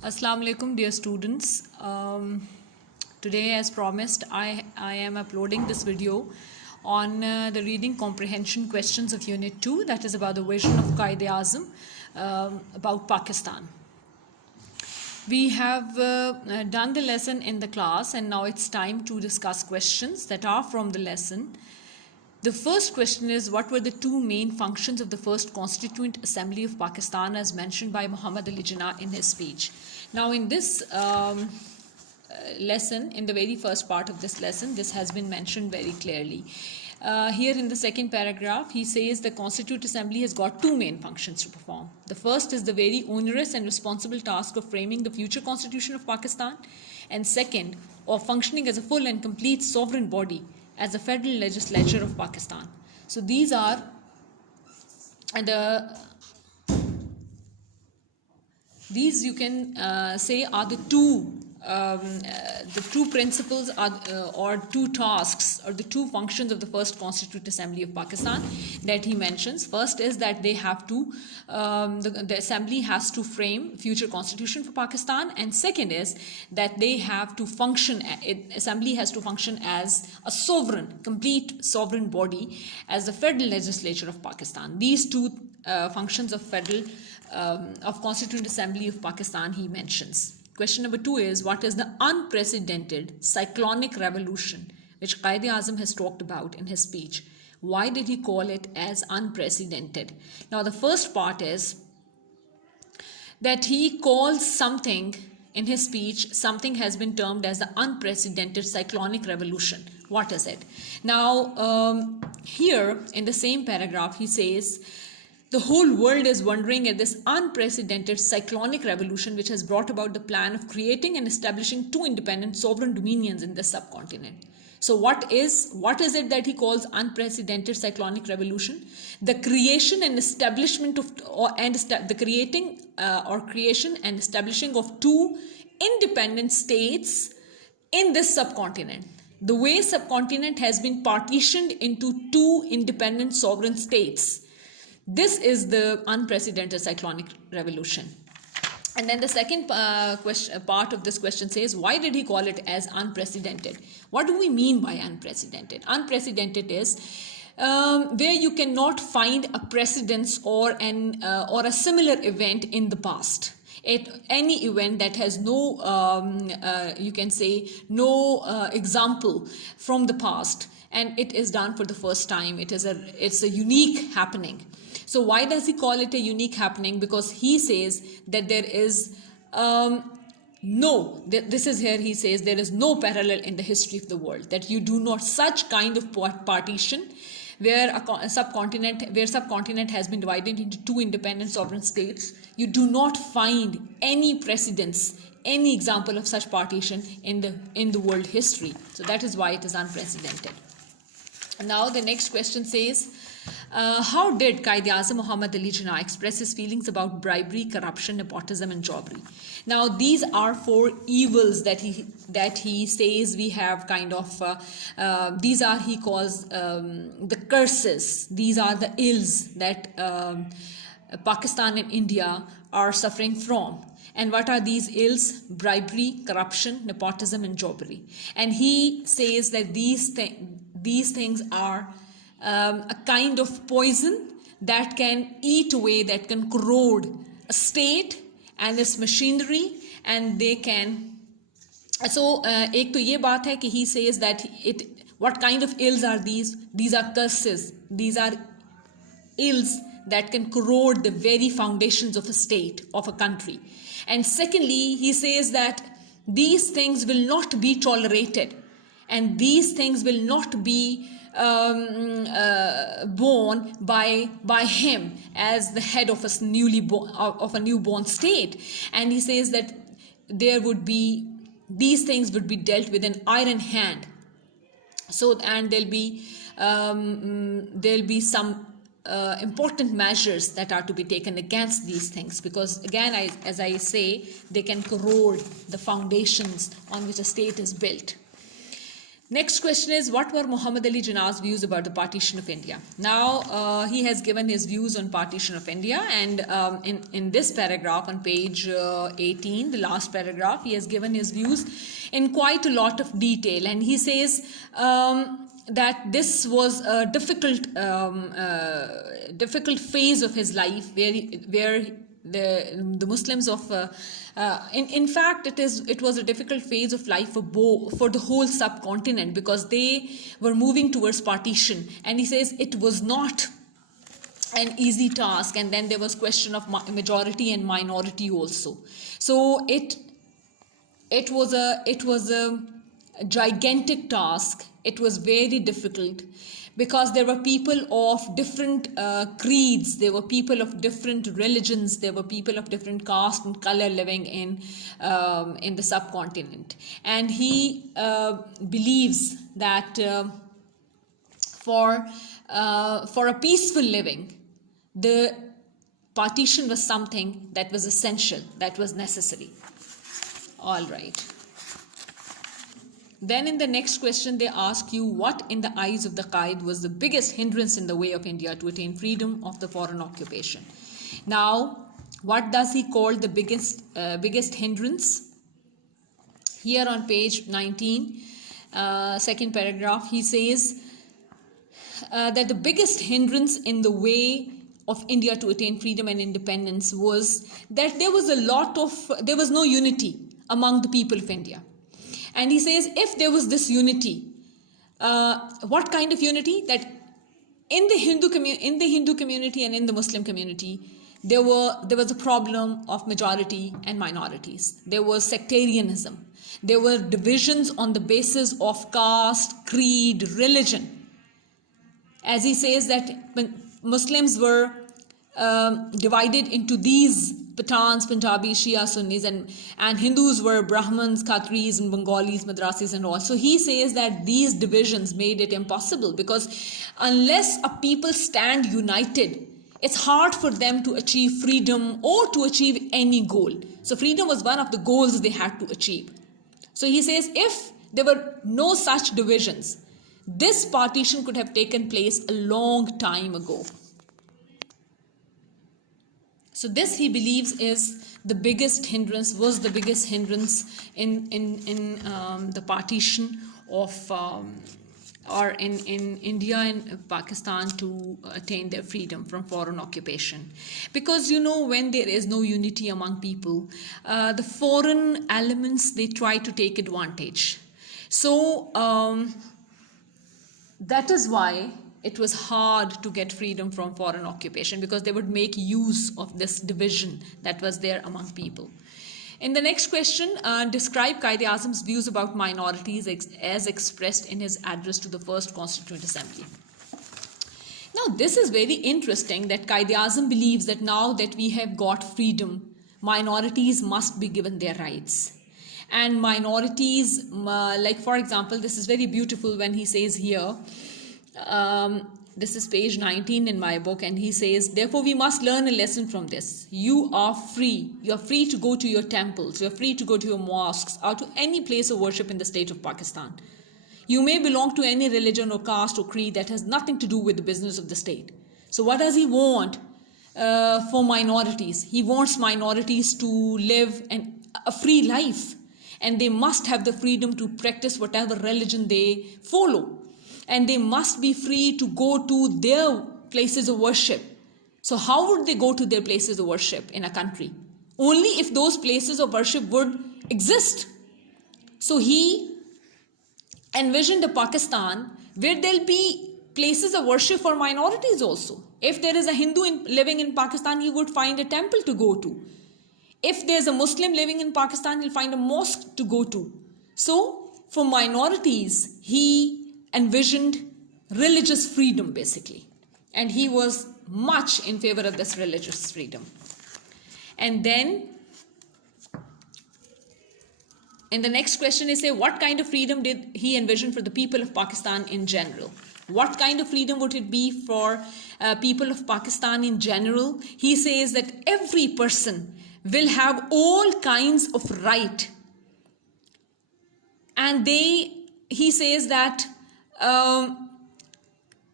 Assalamu alaikum, dear students. Today, as promised, I am uploading this video on the reading comprehension questions of Unit 2, that is about the vision of Quaid-e-Azam about Pakistan. We have done the lesson in the class, and now it's time to discuss questions that are from the lesson. The first question is, what were the two main functions of the first Constituent Assembly of Pakistan as mentioned by Muhammad Ali Jinnah in his speech? Now in this lesson, in the very first part of this lesson, this has been mentioned very clearly. Here in the second paragraph, he says the Constituent Assembly has got two main functions to perform. The first is the very onerous and responsible task of framing the future constitution of Pakistan, and second, of functioning as a full and complete sovereign body as the federal legislature of Pakistan. So these are these you can say are the two principles or two tasks or the two functions of the first Constituent Assembly of Pakistan that he mentions. First is that they have to the assembly has to frame future constitution for Pakistan, and second is that they have to function, assembly has to function as a sovereign, complete sovereign body as the federal legislature of Pakistan. These two functions of of Constituent Assembly of Pakistan he mentions. Question number 2 is, what is the unprecedented cyclonic revolution which Quaid-e-Azam has talked about in his speech? Why did he call it as unprecedented? Now the first part is that he calls something in his speech, something has been termed as the unprecedented cyclonic revolution. What is it? Now here in the same paragraph he says, the whole world is wondering at this unprecedented cyclonic revolution which has brought about the plan of creating and establishing two independent sovereign dominions in this subcontinent. So what is it that he calls unprecedented cyclonic revolution? The creation and establishment of creation and establishing of two independent states in this subcontinent. The way subcontinent has been partitioned into two independent sovereign states. This is the unprecedented cyclonic revolution. And then the second part of this question says, why did he call it as unprecedented? What do we mean by unprecedented? Unprecedented is where you cannot find a precedence or a similar event in the past. Any event that has no, you can say, no example from the past, and it is done for the first time. It's a unique happening. So why does he call it a unique happening? Because he says that there is this is here he says there is no parallel in the history of the world, that you do not such kind of partition where a subcontinent has been divided into two independent sovereign states. You do not find any precedence, any example of such partition in the world history. So that is why it is unprecedented. Now the next question says, how did Quaid-e-Azam Muhammad Ali Jinnah express his feelings about bribery, corruption, nepotism, and jobbery? Now these are four evils that he says we have kind of. These are, he calls the curses. These are the ills that Pakistan and India are suffering from. And what are these ills? Bribery, corruption, nepotism, and jobbery. And he says that these things are a kind of poison that can eat away, that can corrode a state and its machinery, and they can. So ek to ye baat hai ki he says that what kind of ills are these? These are curses. These are ills that can corrode the very foundations of a state, of a country. And secondly, he says that these things will not be tolerated, and these things will not be borne by him as the head of a newborn state. And he says that these things would be dealt with an iron hand. So, and there'll be some important measures that are to be taken against these things, because again, as I say, they can corrode the foundations on which a state is built. Next question is, what were Muhammad Ali Jinnah's views about the partition of India? Now, he has given his views on partition of India, and in this paragraph on page 18, the last paragraph, he has given his views in quite a lot of detail, and he says that this was a difficult phase of his life where the Muslims of in fact it was a difficult phase of life for the whole subcontinent, because they were moving towards partition, and he says it was not an easy task, and then there was question of majority and minority also. So it was a gigantic task. It was very difficult, because there were people of different creeds, there were people of different religions, there were people of different caste and color living in the subcontinent. And he believes that for a peaceful living, the partition was something that was essential, that was necessary. All right. Then in the next question, they ask you, what in the eyes of the Qaid was the biggest hindrance in the way of India to attain freedom of the foreign occupation? Now, what does he call the biggest hindrance? Here on page 19, second paragraph, he says that the biggest hindrance in the way of India to attain freedom and independence was that there was no unity among the people of India. And he says, if there was this unity, what kind of unity? That in the Hindu community and in the Muslim community, there was a problem of majority and minorities. There was sectarianism. There were divisions on the basis of caste, creed, religion. As he says that Muslims were divided into these Pathans, Punjabi, Shia, Sunnis, and Hindus were Brahmins, Khatris, and Bengalis, Madrasis, and all. So he says that these divisions made it impossible, because unless a people stand united, it's hard for them to achieve freedom or to achieve any goal. So freedom was one of the goals they had to achieve. So he says, if there were no such divisions, this partition could have taken place a long time ago. So this, he believes, is the biggest hindrance, was the biggest hindrance in the partition of or in India and Pakistan to attain their freedom from foreign occupation. Because, when there is no unity among people, the foreign elements, they try to take advantage. So that is why it was hard to get freedom from foreign occupation, because they would make use of this division that was there among people. In the next question, describe Quaid-e-Azam's views about minorities as expressed in his address to the First Constituent Assembly. Now, this is very interesting that Quaid-e-Azam believes that now that we have got freedom, minorities must be given their rights. And minorities, like for example, this is very beautiful when he says here, this is page 19 in my book, and he says, therefore we must learn a lesson from this. You are free. You are free to go to your temples. You are free to go to your mosques or to any place of worship in the state of Pakistan. You may belong to any religion or caste or creed that has nothing to do with the business of the state. So what does he want for minorities? He wants minorities to live a free life, and they must have the freedom to practice whatever religion they follow. And they must be free to go to their places of worship. So how would they go to their places of worship in a country? Only if those places of worship would exist. So he envisioned a Pakistan where there'll be places of worship for minorities also. If there is a Hindu living in Pakistan, he would find a temple to go to. If there's a Muslim living in Pakistan, he'll find a mosque to go to. So for minorities, he envisioned religious freedom basically, and he was much in favor of this religious freedom. And then in the next question, he say, what kind of freedom did he envision for the people of Pakistan in general? What kind of freedom would it be for people of Pakistan in general? He says that every person will have all kinds of right, and they he says that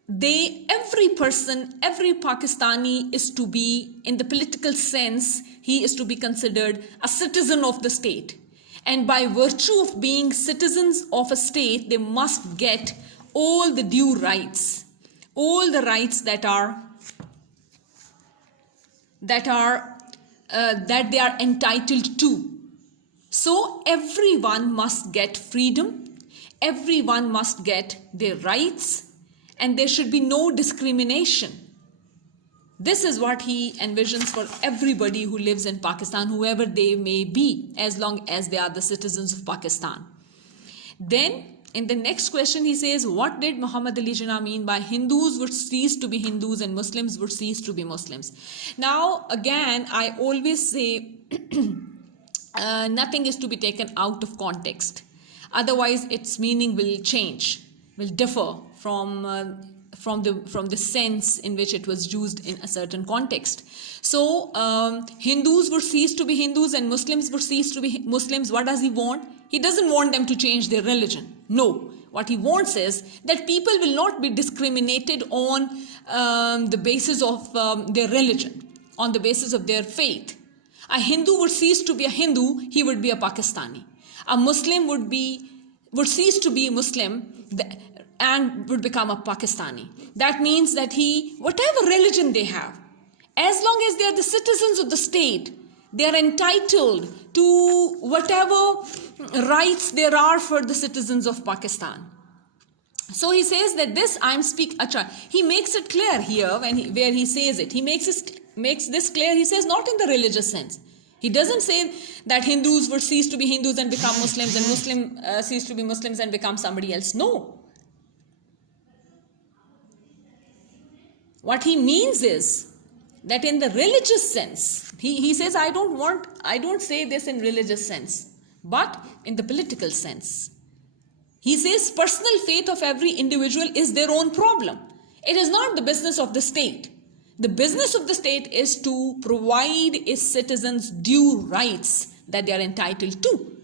every person, every Pakistani is to be, in the political sense, he is to be considered a citizen of the state. And by virtue of being citizens of a state, they must get all the due rights, all the rights that they are entitled to. So everyone must get freedom, everyone must get their rights, and there should be no discrimination. This is what he envisions for everybody who lives in Pakistan, whoever they may be, as long as they are the citizens of Pakistan. Then, in the next question, he says, what did Muhammad Ali Jinnah mean by Hindus would cease to be Hindus and Muslims would cease to be Muslims? Now, again, I always say nothing is to be taken out of context. Otherwise, its meaning will change, will differ from the sense in which it was used in a certain context. So Hindus would cease to be Hindus and Muslims would cease to be Muslims. What does he want? He doesn't want them to change their religion. No. What he wants is that people will not be discriminated on the basis of their religion, on the basis of their faith. A Hindu would cease to be a Hindu, he would be a Pakistani. A Muslim would cease to be a Muslim and would become a Pakistani. That means that whatever religion they have, as long as they are the citizens of the state, they are entitled to whatever rights there are for the citizens of Pakistan. So he says that this he makes it clear here where he says it. He makes this clear. He says not in the religious sense. He doesn't say that Hindus would cease to be Hindus and become Muslims and Muslims cease to be Muslims and become somebody else. No. What he means is that in the religious sense, he says, I don't say this in religious sense, but in the political sense. He says personal faith of every individual is their own problem. It is not the business of the state. The business of the state is to provide its citizens due rights that they are entitled to,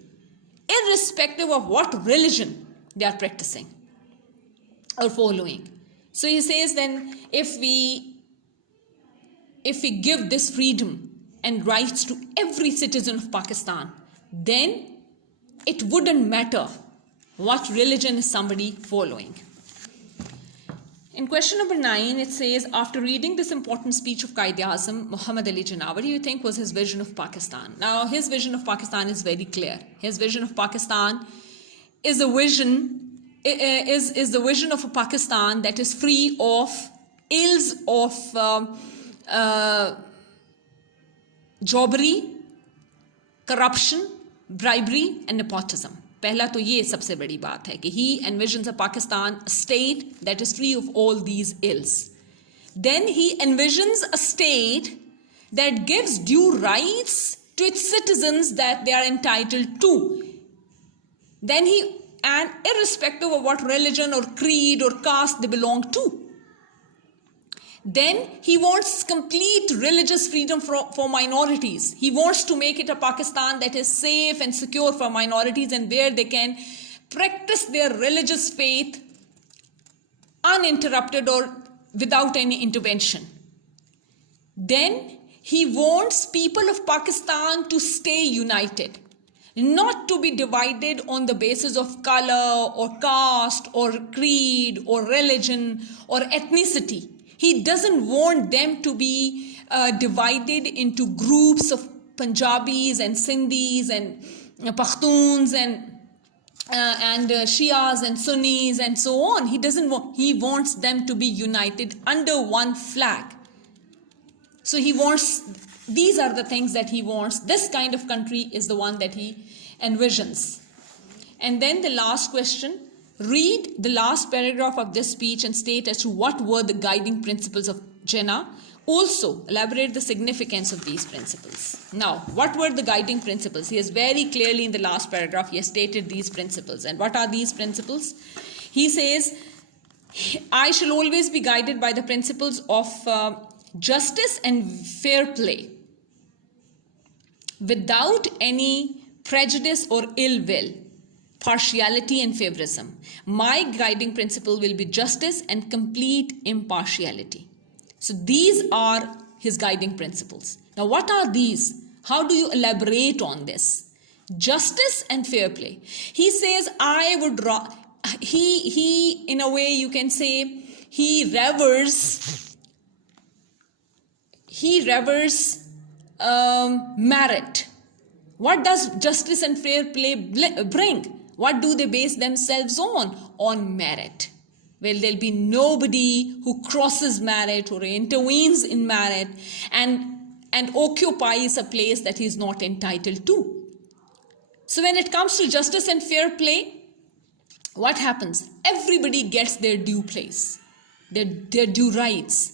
irrespective of what religion they are practicing or following. So he says then if we give this freedom and rights to every citizen of Pakistan, then it wouldn't matter what religion is somebody following. In question number 9, it says, after reading this important speech of Quaid-e-Azam, Muhammad Ali Jinnah, what do you think was his vision of Pakistan? Now, his vision of Pakistan is very clear. His vision of Pakistan is the vision of a Pakistan that is free of ills of jobbery, corruption, bribery and nepotism. पहला तो ये सबसे बड़ी बात है कि he envisions a Pakistan, a state that is free of all these ills. Then he envisions a state that gives due rights to its citizens that they are entitled to. Then and irrespective of what religion or creed or caste they belong to. Then he wants complete religious freedom for minorities. He wants to make it a Pakistan that is safe and secure for minorities and where they can practice their religious faith uninterrupted or without any intervention. Then he wants people of Pakistan to stay united, not to be divided on the basis of color or caste or creed or religion or ethnicity. He doesn't want them to be divided into groups of Punjabis and Sindhis and Pakhtuns and Shias and Sunnis and so on. He wants them to be united under one flag. So these are the things that he wants. This kind of country is the one that he envisions. And then the last question. Read the last paragraph of this speech and state as to what were the guiding principles of Jinnah. Also, elaborate the significance of these principles. Now, what were the guiding principles? He has very clearly in the last paragraph, he has stated these principles. And what are these principles? He says, I shall always be guided by the principles of justice and fair play, without any prejudice or ill will, partiality and favorism. My guiding principle will be justice and complete impartiality. So these are his guiding principles. Now, what are these? How do you elaborate on this? Justice and fair play. He says, he in a way you can say, he revers merit. What does justice and fair play bring? What do they base themselves on? On merit. Well, there'll be nobody who crosses merit or intervenes in merit and occupies a place that he is not entitled to. So when it comes to justice and fair play, what happens? Everybody gets their due place, their due rights,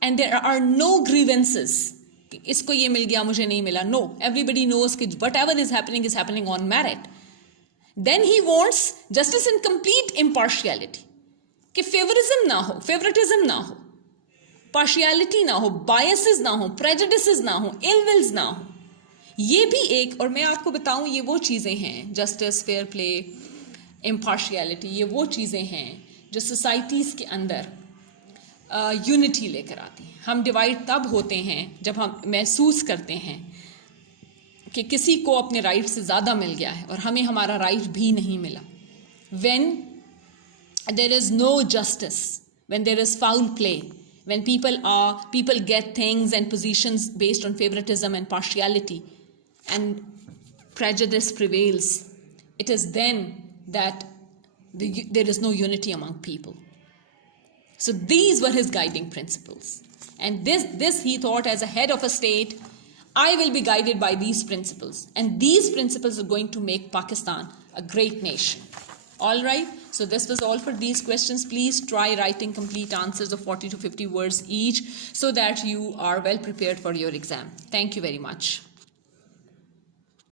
and there are no grievances. Isko ye mil gaya, mujhe nahi mila. No, everybody knows that whatever is happening on merit. Then he wants justice and complete impartiality. कि favouritism ना हो, favouritism ना हो, partiality ना हो, biases ना हो, prejudices ना हो, इल विल्स ना हो. ये भी एक, और मैं आपको बताऊं, ये वो चीज़ें हैं, जस्टिस, फेयर प्ले, इम्पार्शियलिटी, ये वो चीज़ें हैं जो सोसाइटीज़ के अंदर यूनिटी लेकर आती हैं. हम डिवाइड तब होते हैं जब हम महसूस करते हैं कि किसी को अपने राइट से ज़्यादा मिल गया है और हमें हमारा राइट भी नहीं मिला. When there is no justice, when there is foul play, when people get things and positions based on favoritism and partiality, and prejudice prevails, it is then that there is no unity among people. So these were his guiding principles, and this he thought, as a head of a state, I will be guided by these principles, and these principles are going to make Pakistan a great nation. All right, so this was all for these questions. Please try writing complete answers of 40 to 50 words each so that you are well prepared for your exam. Thank you very much.